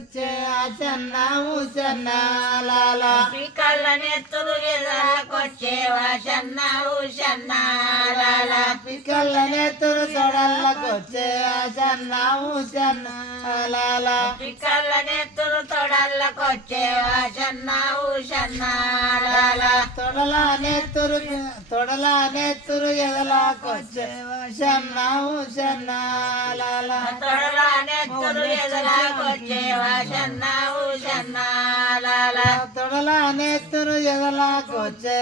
చెన్న ఊసన్న లాల పికల్ల నెత్తురు ఎదలకొచ్చేవా చెన్న ఊసన్న లాల పికల్ల నెత్తురు తొడల్లకొచ్చే చెన్న ఊసన్న లాల పికల్ల నెత్తురు తొడల్లకొచ్చేవా చెన్న ఊసన్న లాల తొడల నెత్తురు ఎదలాకొచ్చే చెన్న ఊసన్న లాల తొడల నెత్తురు ఎదలకొచ్చేవా చెన్న ఊసన్న లాల తొడల నెత్తురు ఎదలాకొచ్చే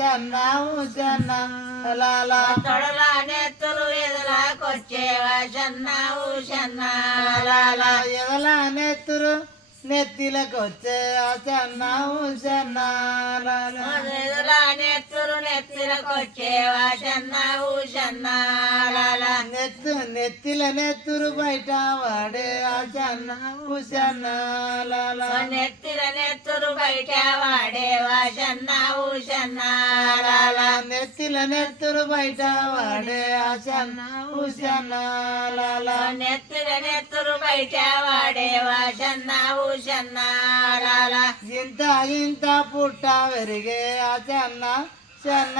చెన్న ఊసన్న లాల తొడల నెత్తురు ఎదలకొచ్చేవా చెన్న ఊసన్న లాల ఎదల నెత్తురు నెత్తిలకొచ్చే చెన్న ఊసన్న లాల ఎదల నెత్తురు నెత్తిలకొచ్చేవా చెన్న ఊసన్న లాల నెత్తిల నెత్తురు బయట వాడే చెన్న ఊసన్న లాల నెత్తిల నెత్తురు బయట వాడేవా చెన్న ఊసన్న లాల నెత్తిల నెత్తురు బయట వాడే చెన్న ఊసన్న లాల నెత్తిల నెత్తురు బయట వాడేవా చెన్న ఊసన్న లాల ఇంత ఇంత పుట్ట వెరిగే చెన్న చెన్న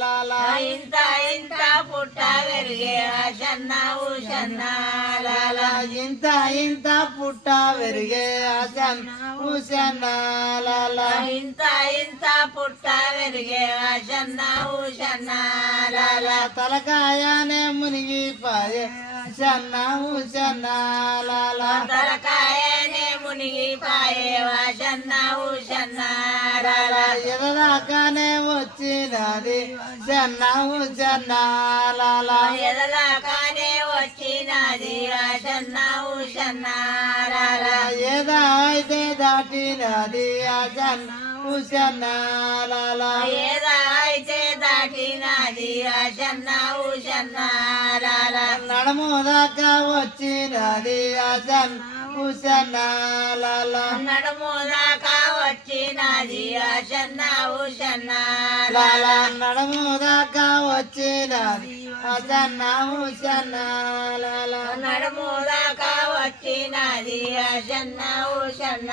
లాల ఇంత ఇంత పుట్ట పెరిగేవా చెన్న ఊసన్న లాల ఇంత ఇంత పుట్ట వెరిగే చెన్న ఊసన్న లాల ఇంత ఇంత పుట్ట పెరిగేవా చెన్న ఊసన్న లాల తలకాయనే మునిగిపోయే చెన్న ఊసన్న లాల తలకాయనే మునిగిపాయేవా చెన్న ఊసన్న లాల ఎదదాకానే వచ్చినది చెన్న ఊసన్న లాల ఎదలాకానే వచ్చినది చెన్న ఊసన్న లాల ఏదా అయితే దాటినది చెన్న ఊసన్న లాల ఏదా అయితే దాటినది చెన్న ఊసన్న లాల నడుము దాకా వచ్చినది చెన్న ఊసన్న లాల నడుము దాకా వచ్చినది చెన్న ఊసన్న లాల లాల నడుము దాకా వచ్చినది చెన్న ఊసన్న లాల నడుము దాకా వచ్చినది చెన్న ఊసన్న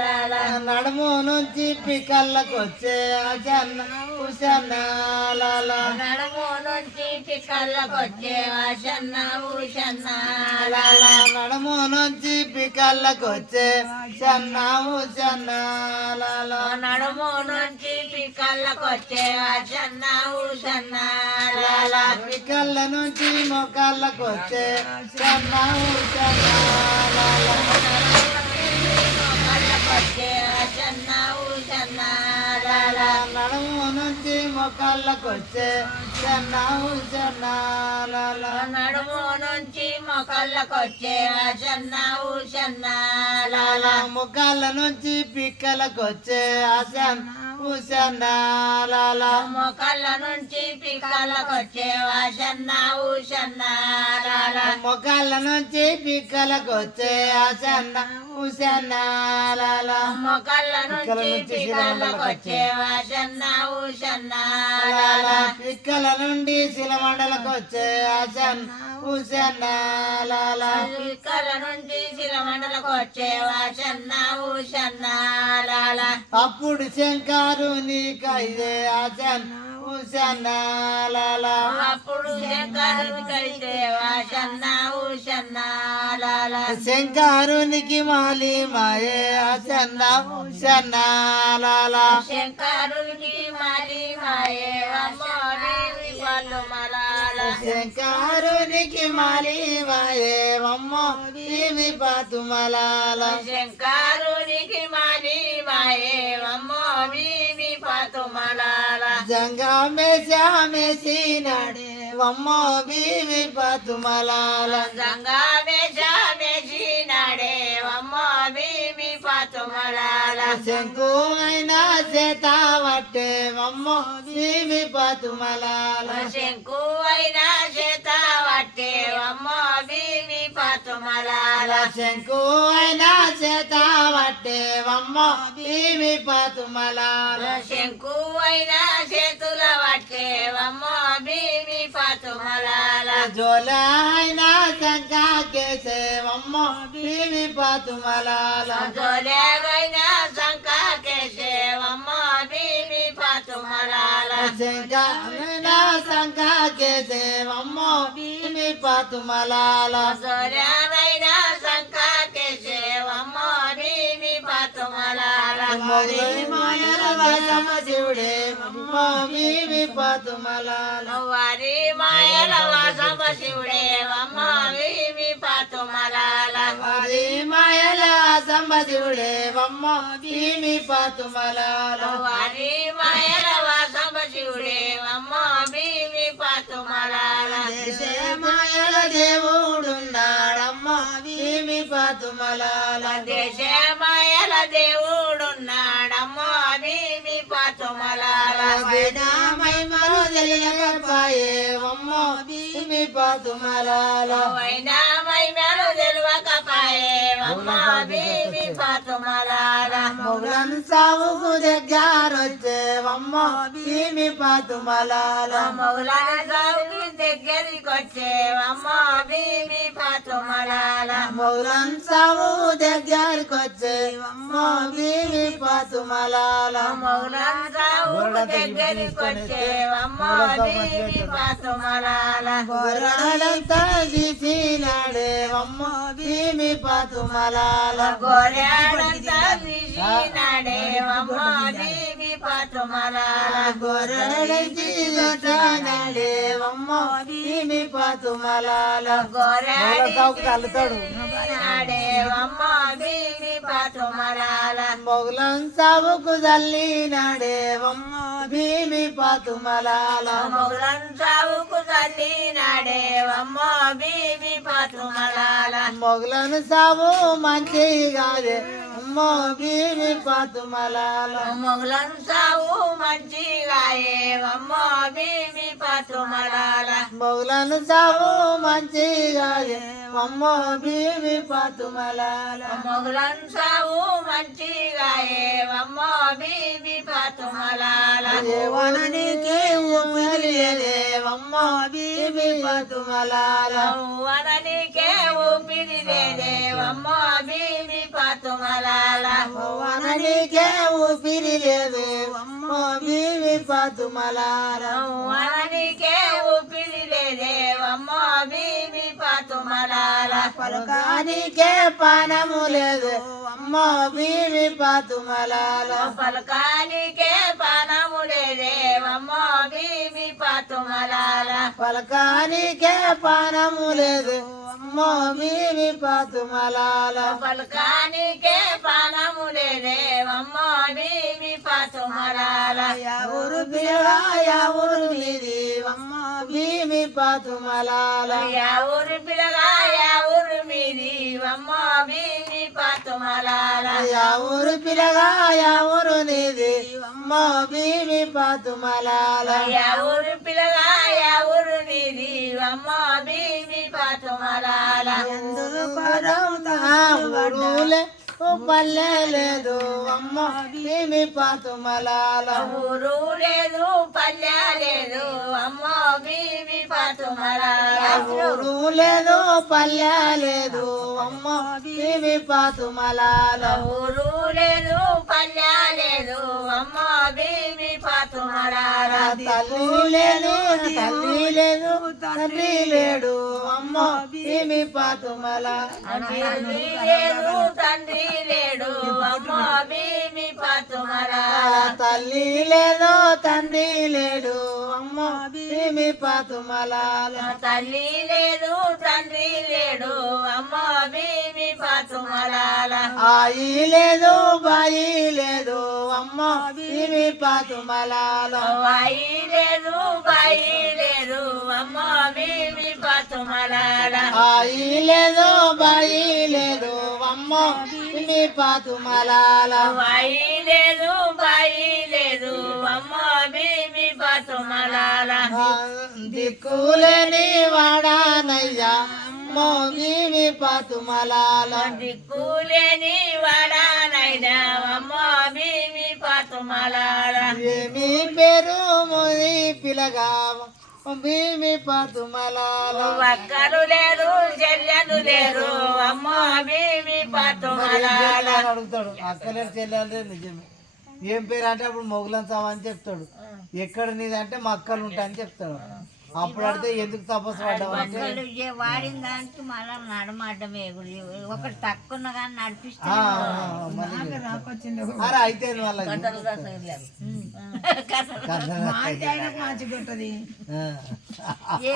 లాల నడుము నుంచి పికల్లకొచ్చే చెన్న ఊసన్న లాల నడుము నుంచి పిక్కల్లకొచ్చే చెన్న ఊసన్న లాల లాల నడుము నుంచి పికల్లకొచ్చే చెన్న ఊసన్న లాల నడుము నుంచి పిక్కల్లకొచ్చే చెన్న ఊసన్న లాల లాల పికల్ల నుంచి మొక్కల్లకొచ్చే చెన్న ఊసన్న లాల మొక్కల్లకొచ్చే చెన్న ఊసన్న లాల నడుము నుంచి మొక్కల్లకొచ్చే చెన్న ఊసన్న లాల నడుము నుంచి మొక్కల్లకొచ్చే చెన్న ఊసన్న లాల లాల ముఖాల నుంచి పిక్కలకొచ్చే చెన్న ఊసన్న లాల మొక్కల నుంచి పిక్కలకొచ్చే చెన్న ఊసన్న లాల మొఖాల నుంచి పిక్కలకొచ్చే చెన్న ఊసన్న లాల మొక్కల నుంచి పిక్కలకొచ్చే చెన్న ఊసన్న లాల లాల పిక్కల నుండి శిలమండలకొచ్చే చెన్న ఊసన్న లాల పిక్కల నుంచి శిలమండలకొచ్చే చెన్న ఊసన్న లాల అప్పుడు శంకరుని కైదే చెన్న ఊసన్న లాల అప్పుడు శంకరుని కడితే చెన్న ఊసన్న లాల శంకరునికి మాలి మాయే చెన్న ఊసన్న లాల శంకరునికి మరి మాయే అమ్మోడి వాళ్ళు మలాల శంకరునికి మాలి మాయే అమ్మో దేవి పాతుమలాల శంకరునికి మరి మాయే అమ్మో బీవి పాతుమలాల జంగామే శ్యామేసి నాడే అమ్మో బీవి పాతుమలాల గంగా వేషి నాడే అమ్మో బీవి పాతుమలాల శంకు అయినా చేత పట్టే అమ్మో బీవి పాతుమలాల శంకు అయినా చేత పట్టే అమ్మో బీవి పాతుమలాల శంకు అయినా చేత పట్టే అమ్మో బీవి పాతుమలాల శంకు అయినా చేతుల పట్టేవమ్మో బీవి పాతుమలాల జోలైనా సంకాకేసేవమ్మో బీవి పాతుమలాల జోలేగైనా సంకాకేసేవమ్మో బీవి పాతుమలాల శంకైనా సంకాకేసేవమ్మో బీవి పాతుమలాల జోలేగైనా సంకాకేసేవమ్మో బీవి పాతుమలాల మరి మాయల వాసమ శివుడే అమ్మో బీవి పాతుమలాల వారి మాయల వాసమ శివుడేవమ్మో బీవి పాతుమలాల మరి మాయల వాసమ శివుడే అమ్మో బీవి పాతుమలాల వారి మాయల వాసమ శివుడేవమ్మో బీవి పాతుమలాల దేశే మాయల దేవుడున్నాడమ్మో బీవి పాతుమలాల దేశ మాయల దేవుడున్నాడమ్మో బీవి పాతుమలాల మహిమలు తెలియకపాయే అమ్మో బీవి పాతుమలాల అయినా మైమలు తెలియకపాయేవమ్మో బీవి పాతుమలాల మొగలను సావుకు దగ్గరొచ్చేవమ్మో బీవి పాతుమలాల మొగలను సాగుకి దగ్గరికొచ్చేవమ్మో బీవి పాతుమలాల మొగలను సావు దగ్గరకొచ్చేవమ్మో బీవి పాతుమలాల మొగలను సాగుకు దగ్గరికొచ్చేవమ్మో బీవి పాతుమలాల గొర్రెలంతా తీసినాడేవమ్మో బీవి పాతుమలాల గోర్యాడంతా తీసినాడేవమ్మో బీవి పాతుమలాల గొర్రెలకి నాడేవమ్మో బీవి పాతుమలాల నాడేవమ్మో బీవి పాతుమలాల మొగలం సావుకు జల్లినాడేవమ్మో బీవి పాతుమలాల మొగలను సాగుకు తల్లినాడేవమ్మో బీవి పాతుమలాల మొగలను సావు మంచిగాదే అమ్మో బీవి పాతుమలాల మొగలను సాగు మంచిగాయేవమ్మో బీవి పాతుమలాల మొగలను సావు మంచిగాదే అమ్మో బీవి పాతుమలాల మొగలను సాగు మంచిగాయేవమ్మో బీవి పాతుమలాల దేవననికి ఊపిరిలేదేవమ్మో బీవి పాతుమలాల వననికే ఊపిరి లేదేవమ్మో బీవి పాతుమలాల వననికే ఊపిరి లేదు అమ్మో బీవి పాతుమలాల వననికే ఊపిరి లేదేవమ్మో బీవి పాతుమలాల పలకానికే పానము లేదు అమ్మో బీవి పాతుమలాల పలకానికే పానము లేదేవమ్మో బీవి పాతుమలాల పలకానికే పానము లేదు అమ్మో బీవి పాతుమలాల పలకానికే పానము లేదేవమ్మో బీవి పాతుమలాల ఊరు పిల్లగా ఊరు మీది అమ్మో బీవి పాతుమలాల ఊరు పిల్లగా ఊరు మీది అమ్మో బీవి పాతుమలాల ఊరు పిల్లగా ఊరు నీది అమ్మో బీవి పాతుమలాల ఊరు పిల్లగా ఊరు నీది అమ్మో బీవి పాతుమలాల ఎందుకు ఊరులే పల్లె లేదు అమ్మో బీవి పాతుమలాల ఊరు లేదు పల్లె లేదు అమ్మో బీవి పాతుమలాల ఊరు లేదు పల్లె లేదు అమ్మో బీవి పాతుమలాల ఊరు లేదు పల్లె లేదు అమ్మో బీవి పాతుమలాల తల్లి లేదు తండ్రి లేడు అమ్మో బీవి పాతుమలాల తండ్రి లేదు తండ్రి లేడు అమ్మో బీవి పాతుమలాల తల్లి లేదు తండ్రి లేడు అమ్మో బీవి పాతుమలాల తల్లి లేదు తండ్రి లేడు అమ్మో బీవి పాతుమలాల ఆయి లేదు బాయి లేదు అమ్మో బీవి పాతుమలాల వాయి లేదు బాయి లేదు అమ్మో బీవి పాతుమలాల ఆయి లేదు బాయి లేదు అమ్మో బీవి పాతుమలాల వాయి లేదు బాయి లేదు అమ్మో బీవి పాతుమలాల దిక్కులేని వాడానయ్యా అమ్మో బీవి పాతుమలాల దిక్కులేని వాడానైనా పేరు మోది పిలగా భీమి పాతుమలాల అక్కలు లేరు చెల్లెలు లేరు అమ్మో భీమి పాతుమలాల అడుగుతాడు అక్కలేరు చెల్లెలు నిజమే ఏం పేరు అంటే అప్పుడు మొగులం సవా అని చెప్తాడు ఎక్కడ నీది అంటే మా అక్కలు ఉంటాయని చెప్తాడు అప్పుడు అడితే ఎందుకు తపస్సు పడ్డావు అంటే వాడిన దానికి మళ్ళీ నడమాడమే ఒకటి తక్కువ కానీ నడిపిస్తే అరే అయితే వాళ్ళకి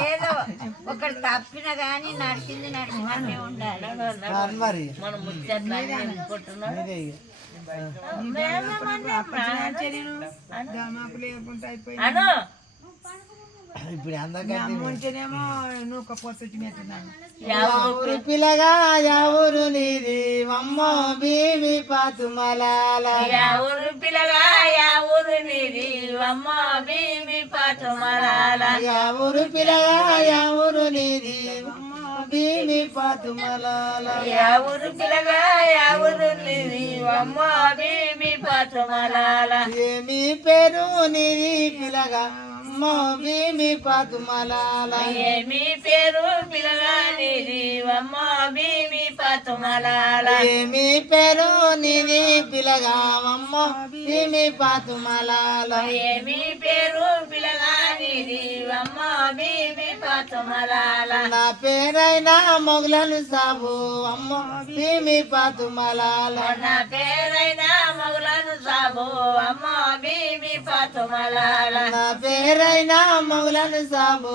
ఏదో ఒకటి తప్పినా కానీ నడిచింది నడిచినట్టే ఉండాలి మరి మనం ముచ్చట్లా ఇదే ఇక. అను ఇప్పుడు అందరికంటే ఎవరు ఊరు పిల్లగా ఎవరు నీది అమ్మ భీమి పాతుమలాల ఎవరు పిల్లగా ఎవరు నీది అమ్మ భీమి పాతుమలాల ఎవరు పిల్లగా ఎవరు నీది అమ్మ భీమి పాతుమలాల ఎవరు పిల్లగా ఎవరు నీది అమ్మ భీమి పాతుమలాల ఏమి పేరు నీది పిల్లగా అమ్మ భీమి పాతుమలాల ఏమి పేరు పిల్లగా నీది అమ్మ భీమి పాతుమలాల ఏమి పేరు నీది పిల్లగా అమ్మ భీమి పాతుమలాల ఏమి పేరు పిల్లగా నీది అమ్మ భీమి పాతుమలాల నా పేరైనా మొగలను సాబు అమ్మ భీమి పాతుమలాల నా పేరైన మగులను సాబు అమ్మ భీమి పాతుమలాల నా పేరైనా మొగలను సాబు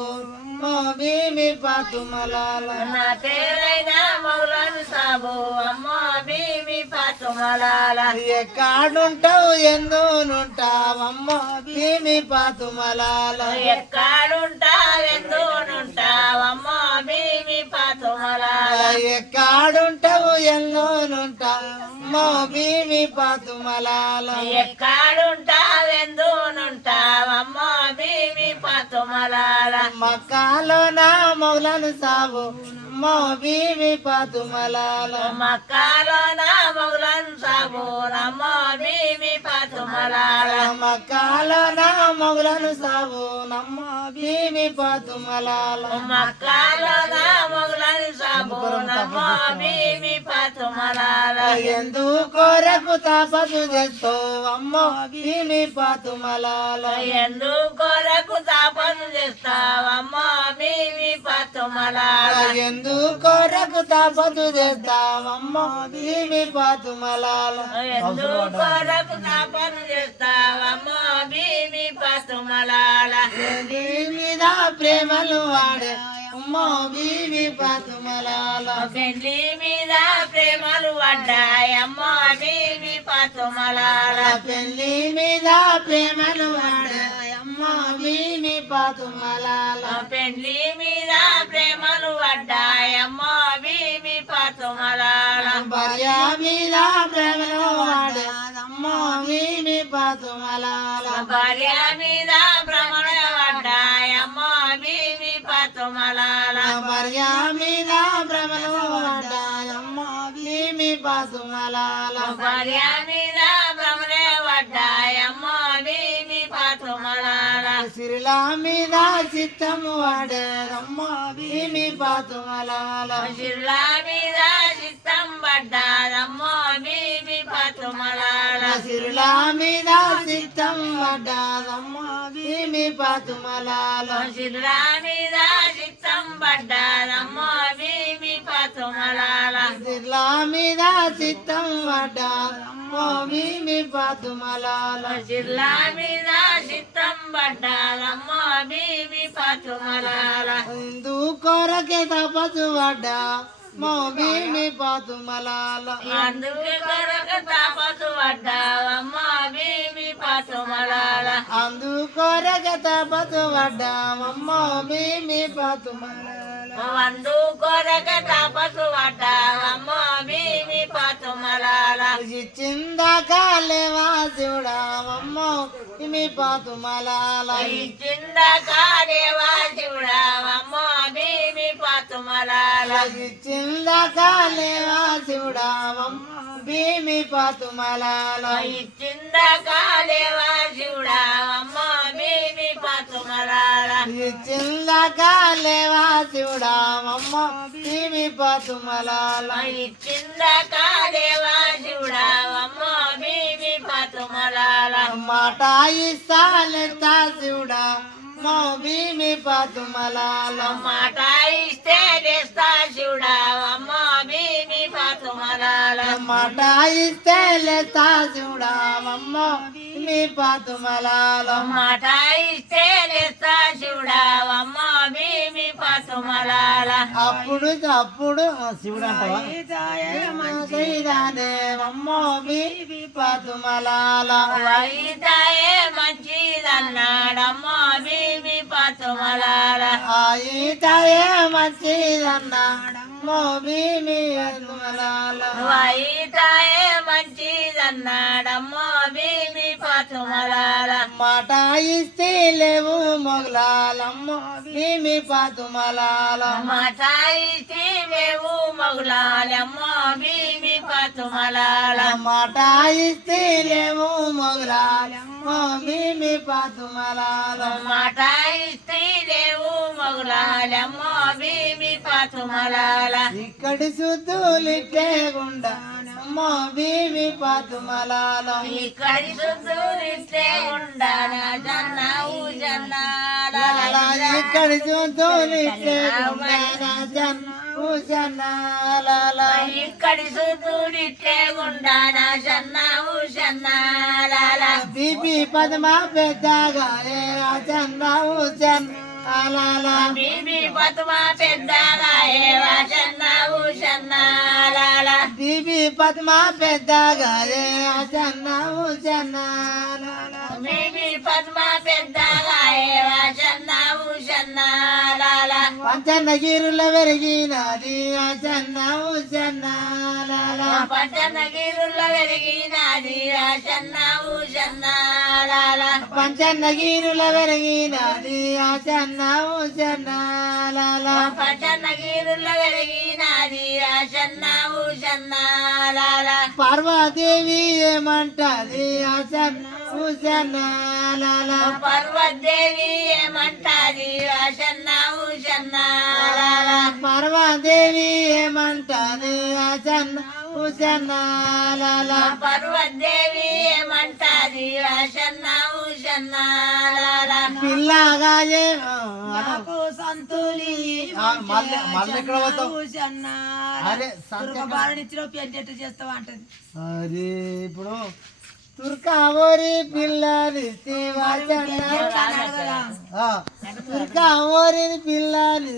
అమ్మ భీమి పాతుమలాల నా పేరైన మగులను సాబు అమ్మ భీమి పాతుమలాల ఎక్కడుంటావు ఎందునుంటావమ్మ భీమి పాతుమలాల ఎక్కడుంటావెందునుంటావమ్మ భీమి పాతుమలాల ఎక్కడుంటావు ఎందునుంటావమ్మ భీమి పాతుమలాల ఎక్కడుంటావెందునుంటావమ్మ భీమి పాతుమలాల మక్కాలో నా మొగలను సాబు అమ్మ భీమి పాతుమలాల మక్కాలో నా మగులను సాబు నమ్మ భీమి పాతుమలాల మక్కాలో నా మొగలను సాబు నమ్మ భీమి పాతుమలాల మక్కాలో నా మగులను సాబు నమ్మ భీమి పాతుమలాల ఎందుకొరకు తపస్సు చేస్తావు అమ్మ భీమి పాతుమలాల ఎందుకొరకు తాపను చేస్తావమ్మ భీమి పాతుమలాల ఎందుకొరకు తపస్సు చేస్తావమ్మ భీమి పాతుమలాల ఎందుకొరకు తాపను చేస్తావమ్మ భీమి పాతుమలాల దేవి మీద ప్రేమలు వాడే అమ్మ భీమి పాతుమలాల పెళ్లి మీద ప్రేమలు పడ్డాయమ్మ భీమి పాతుమలాల పెళ్లి మీద ప్రేమలు వాడే అమ్మ భీమి పాతుమలాల పెళ్లి మీద ప్రేమలు పడ్డాయమ్మ భీమి పాతుమలాల భార్య మీద ప్రేమలు వాడే అమ్మ భీమి పాతుమలాల భార్య మీద భ్రమణ పడ్డాయమ్మ భీమి పాతుమలాల భార్య మీద భ్రమలు వాడాయమ్మ భీమి పాతుమలాల భార్య మీద భ్రమణ పడ్డాయమ్మ భీమి పాతుమలాల సిరిల మీద చిత్తము వాడేదమ్మ భీమి పాతుమలాల జిల్లా మీద చిత్తం పడ్డాదమ్మ భీమి పాతుమలాల సిరిల మీద చిత్తం వాడేదమ్మ భీమి పాతుమలాల జిల్లా మీద చిత్తం పడ్డాదమ్మ భీమి పాతుమలాల సిరిల మీద చిత్తం వాడేదమ్మ భీమి పాతుమలాల జిల్లా మీద చిత్తం పడ్డాదమ్మ భీమి పాతుమలాల కొరకే తపస్సు పడ్డా మో భీమి పాతుమలాల అందుకే కొరకు తపస్సు పడ్డావమ్మ భీమి పాతుమలాల అందుకొరకే తపస్సు పడ్డామమ్మ భీమి పాతుమలాల వందు కొరకు తపస్సు పడ్డావమ్మ భీమి పాతుమలాల చిందకాలేవా శివుడామమ్మ భీమి పాతుమలాల ఇచ్చింద కాదేవా శివుడావమ్మ భీమి పాతుమలాల చిందకాలేవా శివుడామమ్మ భీమి పాతుమలాల ఇచ్చింద కాదేవా శివుడావమ్మ భీమి ఇచ్చిందాకా లేవా శివుడా మమ్మ భీమి పతుమలాల మాట ఇస్తాలెత్తా శివుడా మో భీమి పతుమలాల మాట ఇస్తే తెస్తా శివుడా అమ్మ భీమి పతుమలాల మాట ఇస్తే లేతా శివుడా మమ్మ భీమి పతుమలాల మాట ఇస్తే తెస్తా శివుడా అమ్మ భీమి పతుమలాల అప్పుడు శివుడు అంటావా సైదానే మమ్మ భీమి పతుమలాల వైతాయే మంచిదన్నాడమ్మ భీమి పతుమలాల ఆయితాయే మంచిదన్నాడు మో భీమి పతుమలాల వైతాయే మంచిదన్నాడమ్మ భీమి పతుమలాల మాట ఇస్తే లేవు మొగలాలమ్మ భీమి పతుమలాల మాట ఇస్తే మేము మగులాలమ్మ భీమి పతుమలాల మాట ఇస్తే లేవు మొగలాలమ్మ భీమి పతుమలాల మాట ఇస్తే లేవు మగులాలమ్మ భీమి పతుమలాల ఇక్కడి శుద్ధులిట్టే గుండా అమ్మ భీమి పతుమలాల ఇక్కడి శుద్ధులిస్తే ఉండాల జన్న ఊజన్నాల ఇక్కడి శుద్ధులిట్టే గుండా జన్నాల ఇక్కడి శుద్ధులిస్తే ఉండాల జన్న ఊజన్నాల బీబీ పద్మ పెద్దగా అలా బీబీ పద్మ పెద్దగా ఏవా జన్న ఊజన్నాల బీబీ పద్మ పెద్దగా బీబీ పద్మ పెద్దగా ఏవా జన్న ఊజన్నాల పంచనగిరుల వెరిగినది చెన్నాల పట్టణగిరుల వెలిగినది జన్న ఊజన్నాల పంచనగిరుల వెరిగినది చెన్నాల పట్టణగిరుల వెలిగినది జన్న ఊజన్నాల పార్వదేవి ఏమంటది చెన్నాల పర్వదేవి ఏమంటాది జన్న ఊజన్నాల పార్వదేవి ఏమంటది చెన్నాల పర్వదేవి ఏమంటాది జన్న ఊజన్నాల పిల్లగా సంతులి మళ్ళీ ఎక్కడ పోతావు అరే బారణించిన పెంచెట్టు చేస్తావా అంటది అరే ఇప్పుడు తుర్కావరి పిల్లని తుర్కావరి పిల్లని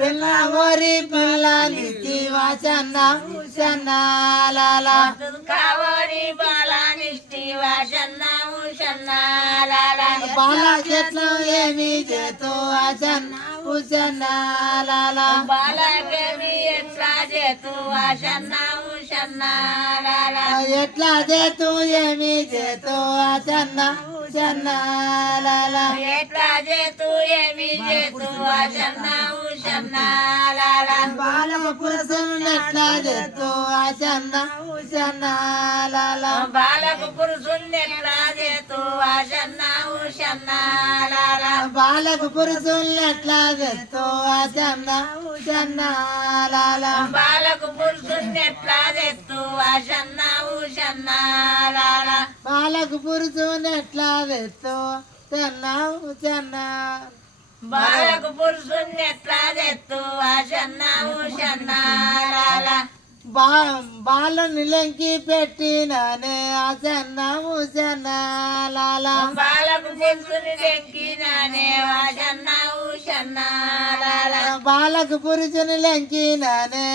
పిల్లవరి పిల్లని బాల చెట్లు ఏమి చేతో బాలకేమి ఎట్లా చేతు ఆశన్న ఉషన్నాల ఎట్లా చేతు ఏమి చేతో చెన్నాల ఎట్లా చేతు ఏమి చేతు ఆశన్న ఉషన్నాల బాలక పురుషులు ఎట్లా చేతో చెన్నాల బాలకు పురుషుల్ని ఎట్లా చేతు ఆశన్న ఉషన్నాల బాలకు పురుషులు ఎట్లా చేతో చెన్నాల బాలకు పురుషుల్ని ఎట్లా చేతు ఆశన్న ఉషన్నాల బాలకు పురుషుని ఎట్లా తెస్తో చెన్నా బాలకు పురుషుల్ని ఎట్లా చేతు ఆశన్న ఉషన్నాల బాలను లెంకి పెట్టిననే చెన్నాల బాలకు పురుషుని లెక్కినానే ఆశన్న ఉషన్నాల బాలకు పురుషుని లెంకిననే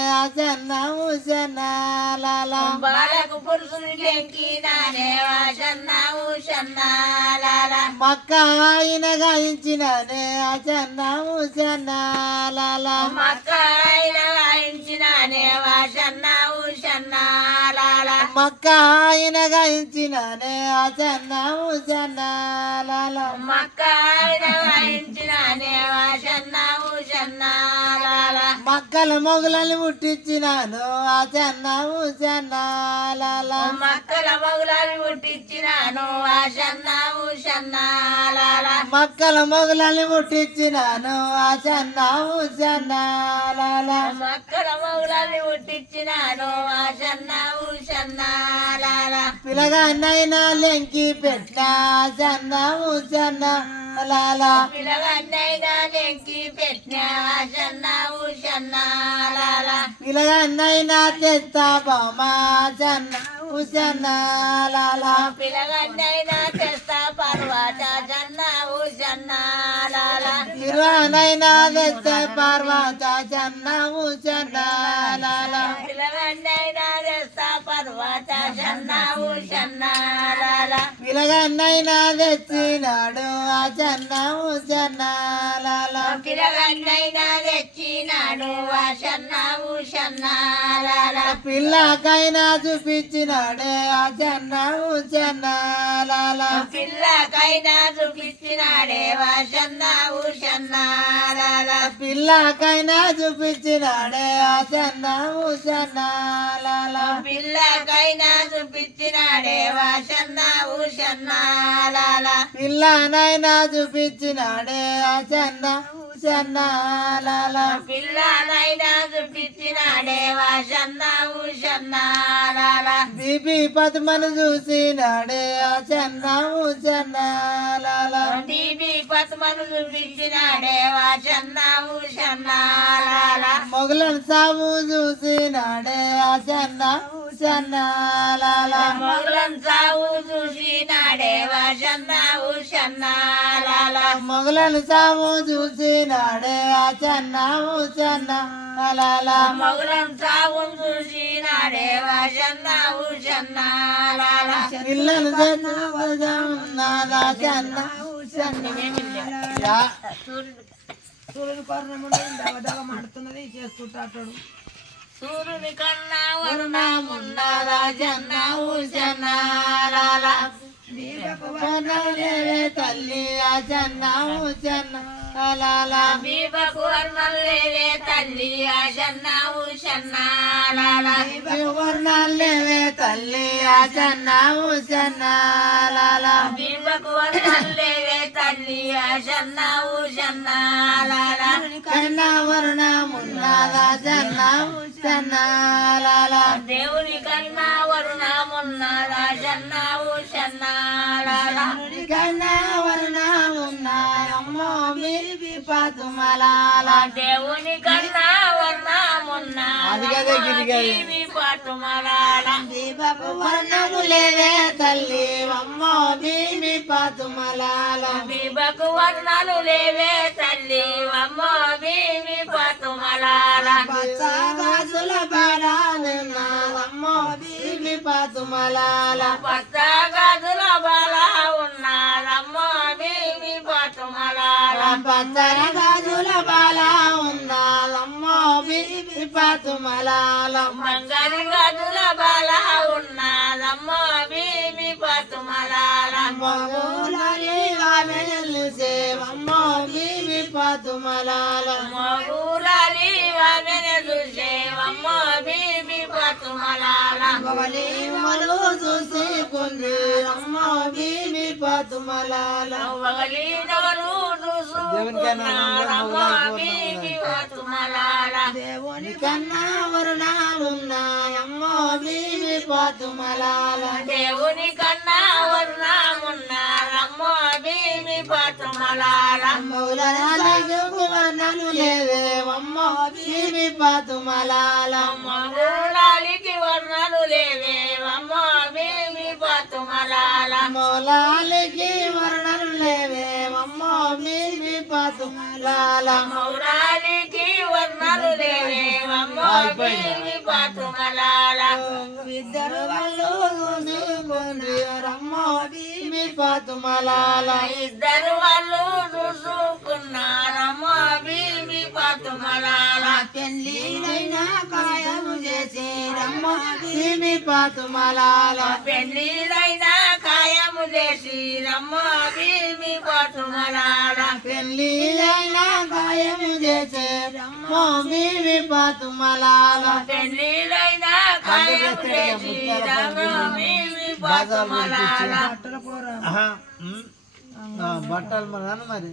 చెన్నాల బాలకు పురుషుని లెక్కినానే ఆశన్న ఉషన్నాల మక్క ఆయన గాయించిననే చెన్నాల మక్కాయన వాయించినానే ఆశన్న ఉషన్నాల మక్క ఆయన గాయించిననే చెన్నాల మక్కాయన వాయించినానే ఆశన్న ఉషన్నాల మక్కల మొగులని పుట్టించినాను ఆ చెన్న ఊసన్న లాలా మక్కల మొగులని పుట్టించినాను ఆశన్న ఊషన్న లాలా మక్కల మొగులని పుట్టించినాను ఆ చెన్న ఊసన్న లాలా మక్కల మొగులని పుట్టించినాను ఆశన్న ఊషన్న లాలా పిల్లగాన్నైనా లెంకి పెట్టినా చెన్న ఊసన్న లాలా పిల్లగన్నైనా నెక్కి పెట్టిన ఆశన్న ఊషన్న లాలా పిల్లగాన్నైనా తెస్తా బామా చెన్న ఊసన్న లాలా పిల్లగన్నైనా తెస్తా పర్వత జన్న ఊషన్న లాలా పిల్లగానైనా తెస్తే పర్వత చెన్న ఊసన్న లాలా పిల్లగన్నైనా తెస్తా పర్వత జన్న ఊషన్న లాలా పిల్లగాన్నైనా తెచ్చినాడు ఆ చెన్న ఊసన్న లాలా పిల్లగన్నైనా తెచ్చినాడు ఆశన్న ఊషన్న లాలా పిల్లకైనా చూపించినాడే ఆ చెన్న ఊసన్న లాలా పిల్లకైనా చూపించినాడే వాషన్న ఊషన్న లాలా పిల్లకైనా చూపించినాడే ఆ చెన్న ఊసన్న లాలా పిల్లకైనా చూపించినాడే వాషన్న ఊషన్న లాలా పిల్లనైనా చూపించినాడే ఆ చెన్న ఊసన్న లాలా పిల్లనైనా చూపించినాడే వాషన్న ఊషన్న లాలా బీబీ పద్మను చూసినాడే ఆ చెన్న ఊసన్న లాలా టీవీ పద్మను చూపించినాడే వాషన్న ఊషన్న లాలా మొగలను సాము చూసినాడే ఆ చెన్న ఊసన్న లాలా మొగలం సావు చూసినాడే వాషన్న ఊషన్న లాలా మొగలను సాము చూసినాడే ఆ చెన్న ఊసన్న లాలా మొగలం సావు చూసినాడే వాషన్న ఊషన్న లాలా పిల్లలు ఉన్నదా చెన్న ఊసన్న యా. సూర్యుని పౌర్ణమి దవ మండుతున్నది చేసుకుంటాడు సూర్యుని కన్నా వరుణమున్నదా జన్న ఊషన్న లాలా వనలేవే తల్లి ఆ చెన్న ఊసన్న లాలా బీబకు వర్ణలేవే తల్లి ఆశన్న ఊషన్న లాలా వర్ణాలేవే తల్లి ఆ చెన్న ఊసన్న లాలా బీబకు వర్ణలేవే తల్లి ఆశన్న ఊషన్న లాలా కన్నా వర్ణమున్నదా చెన్న ఊసన్న లాలా దేవుని కన్నా వరుణమున్నదా జన్న ఊషన్న లాలా కన్నా వర్ణమున్నాయమ్మో బీబీ పతుమలాలా దేవుని కన్నా వర్ణమున్నా అది కదే గిరిగాది. పట్టుమలాల దీపపు వర్ణము లేవే తల్లి అమ్మో బీబీ పతుమలాలా బీబకు వర్ణాలు లేవే తల్లి అమ్మో బీబీ పట్టుమలాల పచ్చగాజుల బాలమ్మో బీబీ పతుమలాలా పచ్చ గదుల బల ఉన్నదమ్మో బీబీ పట్టుమలాల పచ్చని గాజుల బాల ఉన్నదమ్మో బీబీ పతుమలాలా బంగారు గదుల బల ఉన్నదమ్మో బీబీ పట్టుమలాల మగులని సేవమ్మో బీబీ పతుమలాలా మగులని వగన చూసేవమ్మో బీబీ పట్టుమలాల మగలీమలు చూసుకుంది అమ్మో బీబీ పతుమలాలా వగలీనవరు చూసుకున్నారమ్మో బీబీ పట్టుమలాల దేవుని కన్నా వరుణాలున్నాయమ్మో బీబీ పతుమలాలా దేవుని కన్నా వర్ణమున్నారమ్మో బీబీ పట్టుమలాల మౌలాలకు వర్ణాలు లేవేవమ్మో బీబీ పతుమలాలా మగులాలికి వర్ణాలు లేవేవమ్మో బీబీ పట్టుమలాల మౌలాలకి వర్ణాలు లేవేవమ్మో బీబీ పతుమలాలా మౌరాలికి వర్ణాలు లేవేవమ్మో బీబీ పట్టుమలాల ఇద్దరు వాళ్ళు చూసుకుంది రమ్మో బీబీ పతుమలాలా ఇద్దరు వాళ్ళు చూసుకున్నారమ్మో బీబీ పట్టుమలాల పెళ్ళినైనా ఖాయము చేసి రమ్మో బీబీ పతుమలాలా పెళ్ళిళ్ళైనా ఖాయము చేసి రమ్మో బీబీ పట్టుమలాల పెళ్ళినైనా ఖాయము చేసి రమ్మో బీబీ పాతుమలాల పెళ్ళిళ్ళైనా ఖాయం చేసి రమ్మో బీబీ పాతుమలాల. బట్టల పోరా ఆహా, బట్టలు మరి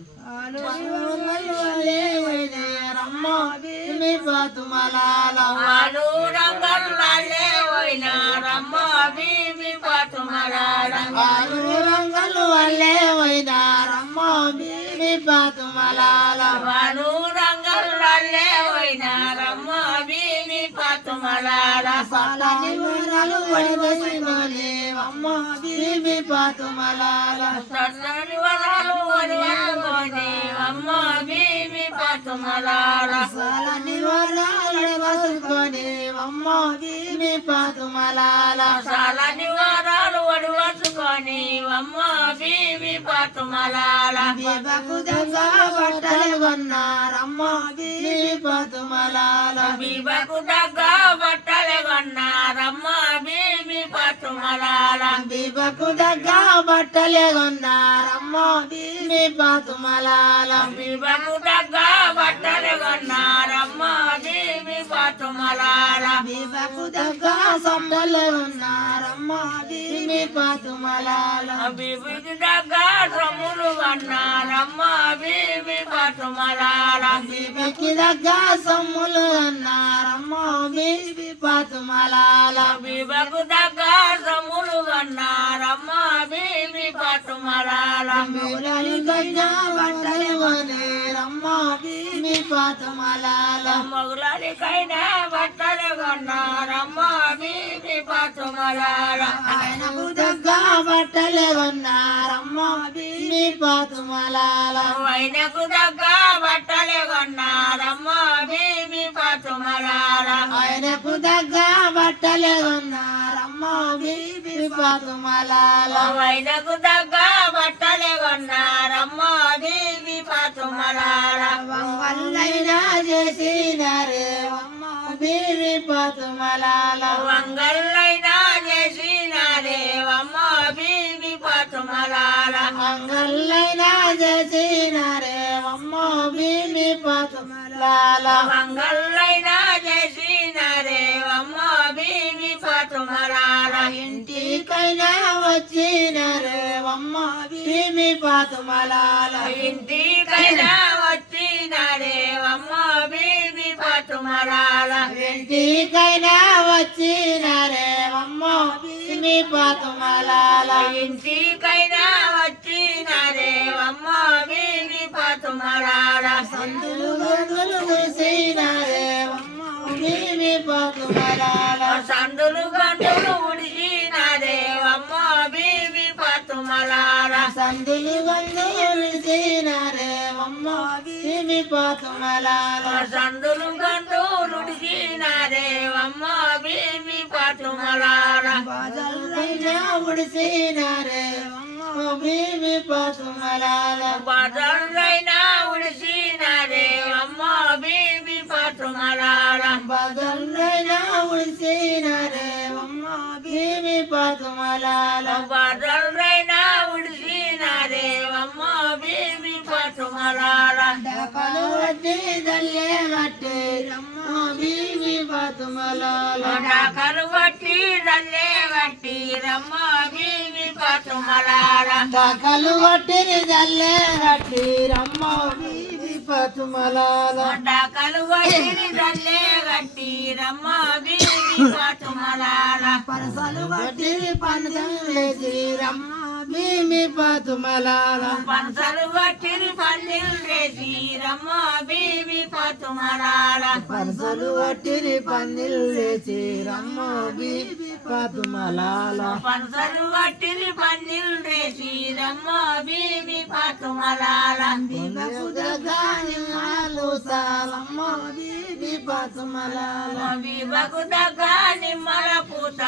రమ్మో బీబీ పాతుమలాల వాడు రంగల్లాలే పోయినా రమ్మో బీబీ పాతుమలాల. ఆరు రంగులు వల్లే పోయినారమ్మో బీబీ పాతుమలాల వాడు రంగల్లాలే పోయినా రమ్మో బీబీ పాతుమలాల. సల్లని ఊరలు వడివసినోలేవమ్మో బీబీ పాతుమలాల సన్నని వరాలు వడివెట్టుకొని అమ్మో బీబీ పాతుమలాల. సల్లని ఊరలు వసుకొనేవమ్మో బీబీ పాతుమలాల సాలని వరాలు వడివెట్టుకొని అమ్మో బీబీ పాతుమలాల. బీబకు దగ్గ బట్టలు కొన్నారమ్మో బీబీ పాతుమలాల బీబకు దగ్గ బట్టలు కొన్నారమ్మో బీబీ పాతుమలాల. బీబకు దగ్గ బట్టలే కొన్నారమ్మో బీబీ పాతుమలాల బీబకు దగ్గ బట్టలు కొన్నారమ్మో బీబీ పాతుమలాల. బీబకు దగ్గ సొమ్మలు ఉన్నారమ్మో బీబీ పాతుమలాల బీబీకి దగ్గ సొమ్ములు కొన్నారమ్మో బీబీ పాతుమలాల. బీబీకి దగ్గ సొమ్ములు అన్నారమ్మో బీబీ పాతుమలాల బీబకు దగ్గ సొమ్ములు కొన్నారమ్మో బీబీ పాతుమలాల. మూలని గజ్జ బట్టలు కొనేరమ్మో బీబీ పాతుమలాల మొగులకైనా బట్టలు కొన్నారమ్మో బీబీ పాతుమలాల. ఆయనకు దగ్గ బట్టలు కొన్నారమ్మో బీబీ పాతుమలాల వైనకు దగ్గ బట్టలు కొన్నారమ్మో బీబీ పాతుమలాల. ఆయనకు దగ్గ బట్టలు కొన్నారమ్మో బీబీ పాతుమలాల వైనకు దగ్గ బట్టలు కొన్నారమ్మో బీబీ పాతుమలాల. వంగల్లైనా చేసినారే అమ్మో బీబీ పాతుమలాల వంగల్లైనా చేసినారే అమ్మో బీబీ పాతుమలాల. వంగల్లైనా చేసినారే అమ్మో బీబీ పాతుమలాల వంగల్లైనా చేసినారే అమ్మో బీబీ పాతుమలాల. ఇంటికైనా వచ్చినారే అమ్మో బీబీ పాతుమలాల ఇంటికైనా వచ్చినారే అమ్మో బీబీ పాతుమలాల. ఇంటికైనా వచ్చినారే అమ్మో బీబీ పాతుమలాల ఇంటికైనా వచ్చినారే అమ్మో బీబీ పాతుమలాల. సందులు గొంతులు చూసినారే అమ్మో బీబీ పాతుమలాల సందులు గంటులు ఉడిచినారే అమ్మో బీబీ పాతుమలాల. సందులు గొంతులు చూసినారే అమ్మో బీబీ పాతుమలాల సందులు గంటులు ఉడిచినారే అమ్మో బీబీ పాతుమలాల. బాజల్రైనా ఉడిసినారే అమ్మో బీబీ పాతుమలాల బదర్రైనా ఉడిచినారే అమ్మో బీబీ పాతుమలాల. బాజల్రైనా ఉడిసినారే అమ్మో బీబీ పాతుమలాల బదర్రైనా ఉడిచినారే అమ్మో బీబీ పాతుమలాల. డకలు వడ్డీ దల్లే వట్టి అమ్మో బీబీ పాతుమలాల డాకలు కొట్టి దల్లే వట్టి రమ్మో బీబీ పాతుమలాల. డకలు వట్టి దల్లే వట్టి రమ్మో బీబీ పాతుమలాల డాకలు కొట్టి దల్లే వట్టి రమ్మో బీబీ పాతుమలాల. పరసలు వట్టి పండుగలేసి రమ్మో బీబీ పాతుమలాల పంచలు కొట్టి పందిలు వేసి రమ్మో బీబీ పాతుమలాల. పరసలు వట్టి పందిలు లేచి రమ్మో బీబీ పాతుమలాల పంచలు కొట్టి పందిలు వేసి రమ్మో బీబీ పాతుమలాల. బీబకు దగ్గాని మాలు సాలమ్మో బీబీ పాతుమలాల బీబకు దగ్గ నిమ్మల పూత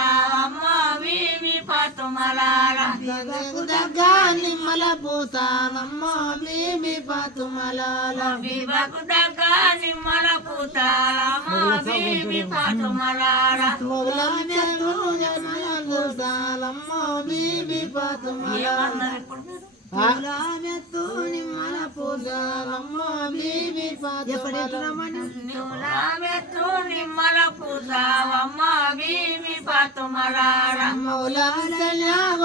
అమ్మో బీబీ పాతుమలాల. బీబకు దగ్గాని మల పూతానమ్మో బీబీ పాతుమలాల బీబకు దగ్గ నిమ్మల పూత అమ్మో బీబీ పాతుమలాల. మొగల చెట్టు జన్మలు సాలమ్మో బీబీ పాతుమలాల తులామెత్తు నిమ్మల పూజ అమ్మ బీబీ ఎప్పుడెట్టున్నామని తులామెత్తు నిమ్మల పూసావమ్మ బీబీ పాతుమలార మౌలాడమ్మ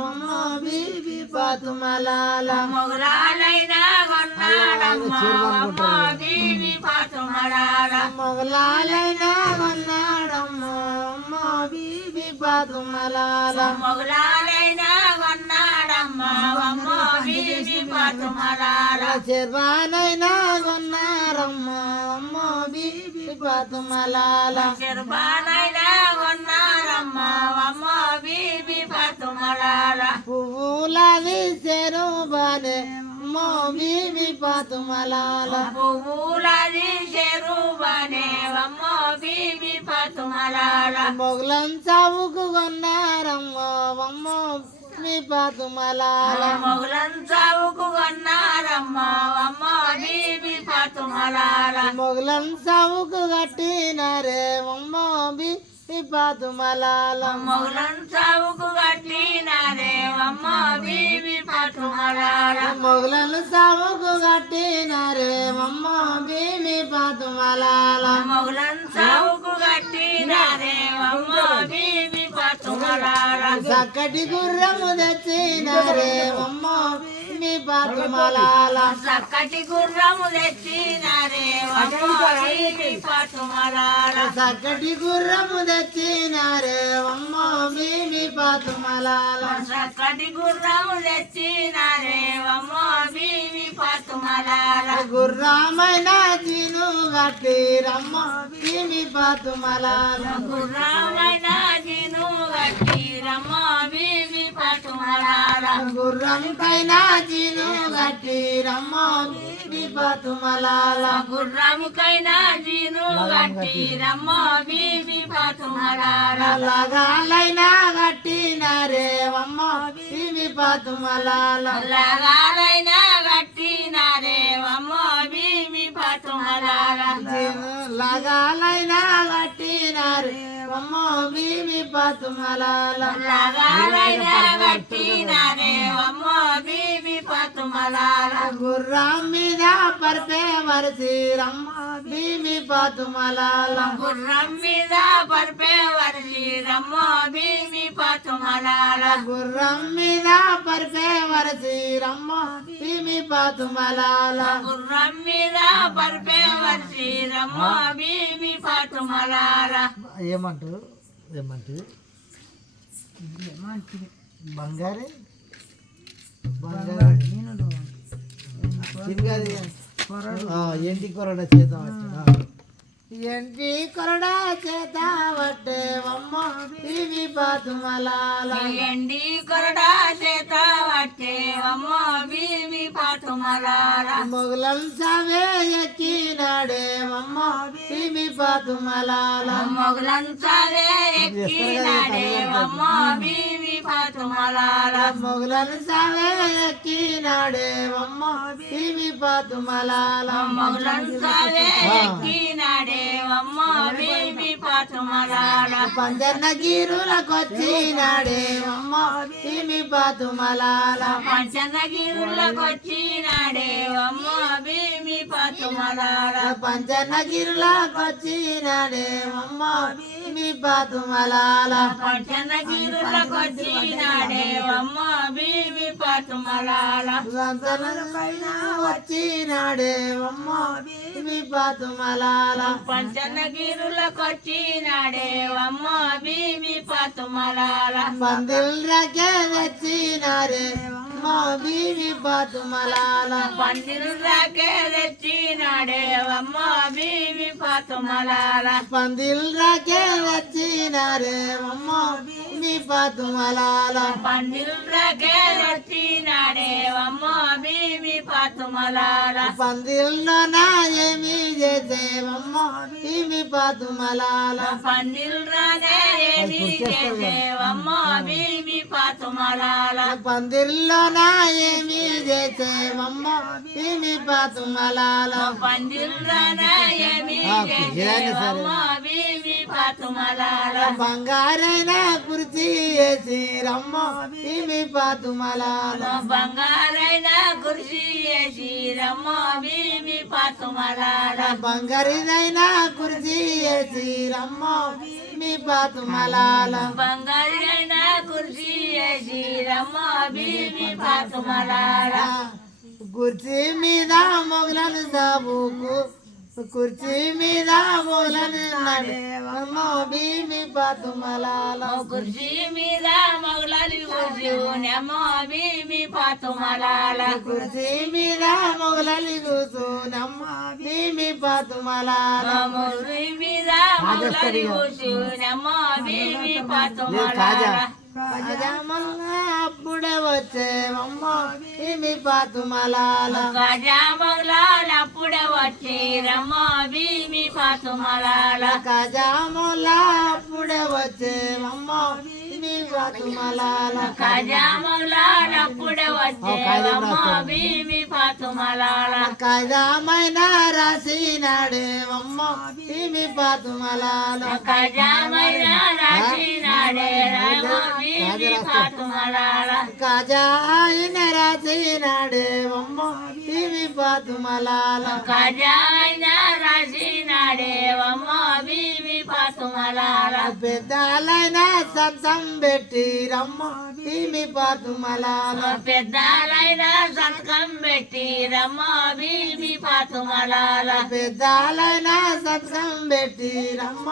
అమ్మ బీబీ పాతుమలాల మొగలాలైనా కొన్నాడమ్మ అమ్మ బీబీ పాతుమలార మొగలాలైనా కొన్నాడమ్మ అమ్మ బీబీ పాతుమలాల మొగలాలైనా కొన్నాడమ్మ అమ్మ బీబీ పాతుమలార చెర్వానైనా కొన్నారమ్మ అమ్మ బీబీ పాతుమలాల శర్బానైనా కొన్నారమ్మ అమ్మ బీబీ పాతుమలార పువ్వులది చెరుబానే అమ్మ బీబీ పాతుమలాల పువ్వులది చెరువనే అమ్మ బీబీ పాతుమలార మొగలం చావుకు కొన్నారమ్మ అమ్మ బీబీ పాతుమలాల మొగలం చావుకు కొన్నారమ్మ అమ్మ బీబీ పాతుమలార మొగలం చావుకు కట్టినారే అమ్మ బీబీ పాతుమలాల మొగలం చావుకు కట్టినారే అమ్మ బీబీ పాతుమలార మొగలను చావుకు కట్టినారే అమ్మ బీబీ పాతుమలాల మొగలం చావుకు కట్టినారే అమ్మ బీబీ పాతుమలార చక్కటి గుర్రము తెచ్చినారే అమ్మ బీబీ పాతుమలాల చక్కటి గుర్రము తెచ్చినారే అమ్మ బీబీ పాతుమలార చక్కటి గుర్రము తెచ్చినారే అమ్మ బీబీ పాతుమలాల చక్కటి గుర్రము తెచ్చినారే అమ్మ బీబీ పాతుమలార గుర్రమైన జీను గట్టి రమ్మ బీబీ పాతుమలాల గుర్రమైన జీను గట్టి రమ్మ బీబీ పాతుమలార గుర్రం పైన జీను గట్టి రమ్మ బీబీ పాతుమలాల గుర్రముకైనా జీను గట్టి రమ్మ బీబీ పాతుమలార లగాలైనా గట్టినారే అమ్మ బీబీ పాతుమలాల లగాలైనా గట్టినారే అమ్మ బీబీ పాతుమలార లగాలైనా గట్టినారే అమ్మ బీబీ పాతుమలాల లగాలైనా గట్టినారే అమ్మ బీబీ పాతుమలార గుర్రం మీద పర్పే వరసి రమ్మ బీబీ పాతుమలాల గుర్రం మీద పర్పే వరసి రమ్మ బీబీ పాతుమలార గుర్రం మీద పర్పే వరసి రమ్మ బీబీ పాతుమలాల గుర్రం మీద పర్పే వరసి రమ్మ బీబీ పాతుమలార ఏమంటారు బంగారే బంగారు తిరగది ఎంటి కొరడ చేత ఎంటి కొరడ చేత పట్టే అమ్మ బీబీ పాతుమలాల ఎండి కొరడా చేత పట్టే అమ్మ బీబీ పాతుమలార మొగలం సావే ఎక్కినాడే అమ్మ బీబీ పాతుమలాల మొగలంతాలే ఎక్కినాడే అమ్మ బీబీ పాతుమలార మొగలను సావే ఎక్కినాడే అమ్మ బీబీ పాతుమలాల మొగలంతాలే ఎక్కినాడే అమ్మ బీబీ పాతుమలార పంజర్న గీరులకొచ్చినాడే అమ్మ బీబీ పాతుమలాల పంచనగిరులకొచ్చినాడే అమ్మ బీబీ పాతుమలార పంజర్న గీరులకొచ్చినాడే అమ్మ బీబీ పాతుమలాల పంచనగిరులకొచ్చినాడే అమ్మ బీబీ పాతుమలార పైన వచ్చినాడే అమ్మ బీబీ పాతుమలాల పంచనగిరులకొచ్చినాడే అమ్మ బీబీ పాతుమలార పందిల్ రకే వచ్చినారే అమ్మ బీబీ పాతుమలాల పందిరు రాకే తెచ్చినాడే అమ్మ బీబీ పాతుమలార పందిల్ రకే వచ్చినారే అమ్మ బీబీ పాతుమలాల పందిరు రాకే తెచ్చినాడే అమ్మ బీబీ పాతుమలాల పందిల్లో నా ఏమి చేసేవమ్మ బీబీ పాతుమలాల పందిల్ రానే ఏమి చేసేవమ్మ బీబీ పాతుమలాల పందిల్లో నా ఏమి చేసేవమ్మ బీబీ పాతుమలాల పందిల్ రానే ఏమి చేసేవమ్మ బీబీ పాతుమలాల బంగారైన కుర్చీ వేసి రమ్మ బీబీ పాతుమలాల బంగారైన కుర్చీ వేసి రమ్మ బీబీ పాతుమలాల బంగారిదైన కుర్చీ వేసి రమ్మ బీబీ పాతుమలాల బంగారైన కుర్చీ వేసి రమ్మ బీబీ పాతుమలాల కుర్చీ మీద మొగలను సాబుకు కుర్చీ మీద మొగలను నడేవమ్మ బీబీ పాతుమలాల కుర్చీ మీద మొగలని కూర్చునేమ్మ బీబీ పాతుమలాల కుర్చీ మీద మొగలని కూర్చునమ్మ బీబీ పాతుమలాల ముర్రి మీద మొగలని కూర్చునేమ్మ బీబీ పాతుమలాల అప్పుడే వచ్చేవమ్మ బీబీ పాతుమలాల గజామలాల అప్పుడే వచ్చి రమ్మ బీబీ పాతుమలాల ఖజాములా అప్పుడే వచ్చేవమ్మ బీబీ పాతుమలాల గజామలాల అప్పుడే వచ్చి రమ్మ బీబీ పాతుమలాల ఖజామైన రాసినాడేవమ్మ బీబీ పాతుమలాల గజామైన రాసినాడే రమ్మ బీబీ పాతుమలాల ఖజాయిన రాసినాడేవమ్మ బీబీ పాతుమలాల గజాయిన రాసినాడేవమ్మ బీబీ పాతుమలాల పెద్దాలైన సంతం పెట్టి రమ్మ బీబీ పాతుమలాల పెద్దాలైన సంతకం పెట్టి రమ్మ బీబీ పాతుమలాల పెద్దాలైన సంతం పెట్టి రమ్మ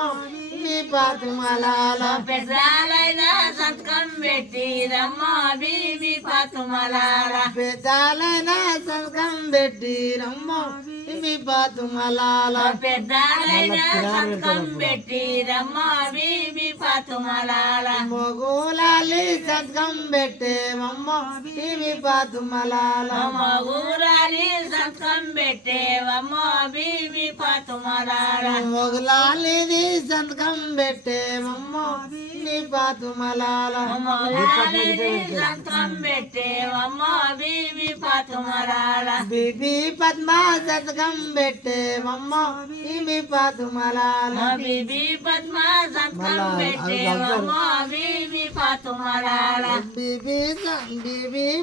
బీబీ పాతుమలాల పెద్దాలైన సంతకం పెట్టి రమ్మ బీబీ పాతుమలాల పెద్దాలైన సంతం పెట్టి రమ్మ బీబీ పాతుమలాల పెద్దాలైన సంతకం పెట్టి రమ్మ బీబీ పాతుమలాల మొగులాలి సంతం పెట్టేవమ్మ బీబీ పాతుమలాల మగూరాలి సంతకం పెట్టేవమ్మ బీబీ పాతుమలాల మొగులాలిది సంతకం పెట్టేవమ్మ బీబీ పాతుమలాల మగూరాలి సంతకం పెట్టేవమ్మ బీబీ పాతుమలాల బీబీ పద్మ సంతకం పెట్టేవమ్మ బీబీ పాతుమలాల బీబీ పద్మ సంతకం పెట్టేవమ్మ బీబీ పాతుమలాల బీబీ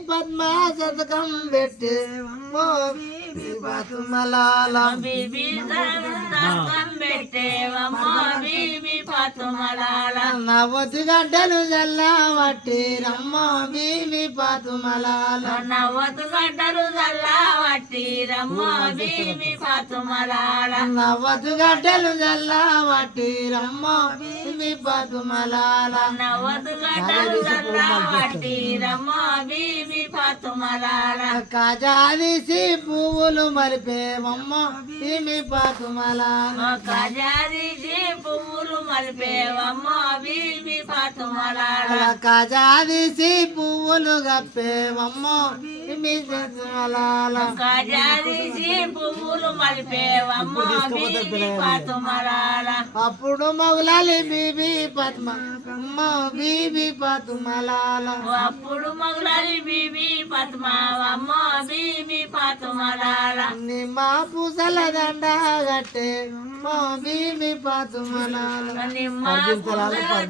పద్మ సంతకం పెట్టేవమ్మ బీబీ పాతుమలాల బీబీ సంతకం పెట్టేవమ్మ బీబీ పాతుమలాల నవ్వతి గడ్డలు చల్లబట్టి రమ్మ బీబీ పాతుమలాల నవ్వతు గడ్డలు చల్లబట్టి రమ్మ బీబీ పాతుమలాల నవ్వతి గడ్డలు చల్లబట్టి రమ్మ బీబీ పాతుమలాల నవ్వతు గడ్డలు చల్లబట్టి రమ్మ బీబీ పాతుమలాల కాజాదీసి పువ్వులు మరిపేవమ్మ బీబీ పాతుమలాల కజారీసి పువ్వులు మలిపేవమ్మ బీబీ పాతుమలాల కాజాదీసి పువ్వులు గప్పేవమ్మ బీబీ పాతుమలాల కజారీసి పువ్వులు మలిపేవమ్మ బీబీ పాతుమలాల అప్పుడు మొగలాలి బీబీ పద్మ అమ్మ బీబీ పాతుమలాల అప్పుడు మొగలాలి బీబీ పద్మావమ్మ బీబీ పాతుమలాల నిమ్మ పూసల దండ గట్టే అమ్మ బీబీ పాతుమలాల నిమ్మ పూసల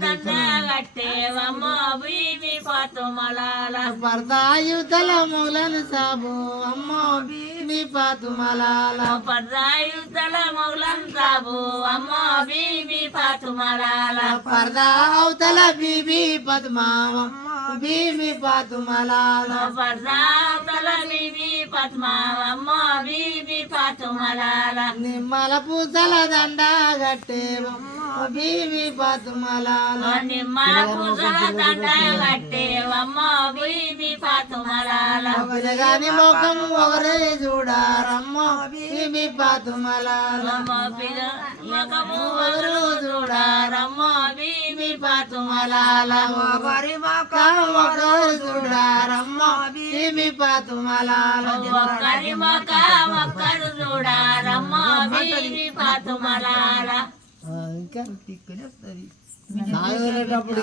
దండ కట్టేవమ్మ బీబీ పాతుమలాల పర్దాయుతల మొగలను సాబు అమ్మ బీబీ పాతుమలాల పర్దాయుతల మొగలం సాబు అమ్మ బీబీ పాతుమలాల పర్దా అవతల బీబీ పద్మావమ్మ బీబీ పాతుమలాల పర్దాతల బీబీ పద్మావమ్మ బీబీ పాతుమలాల నిమ్మల పూసల దండ గట్టేవమ్మ బీబీ పాతుమలాల నిమ్మల పూసల దండ కట్టేవమ్మ బీబీ పాతుమలాల పిల్లగాని ముఖం ఒకరే చూడారమ్మ బీబీ పాతుమలాల ముఖము ఎవరు చూడారమ్మ బీబీ పాతుమలాల ఒకరి ముఖం ఒకరు చూడారమ్మ బీబీ బీబీ పాతుమలా ఒక్కరి మొక్క ఒక్కరు చూడా రమ్మ బీబీ పాతుమలాల ఇంకా సాగేటప్పుడు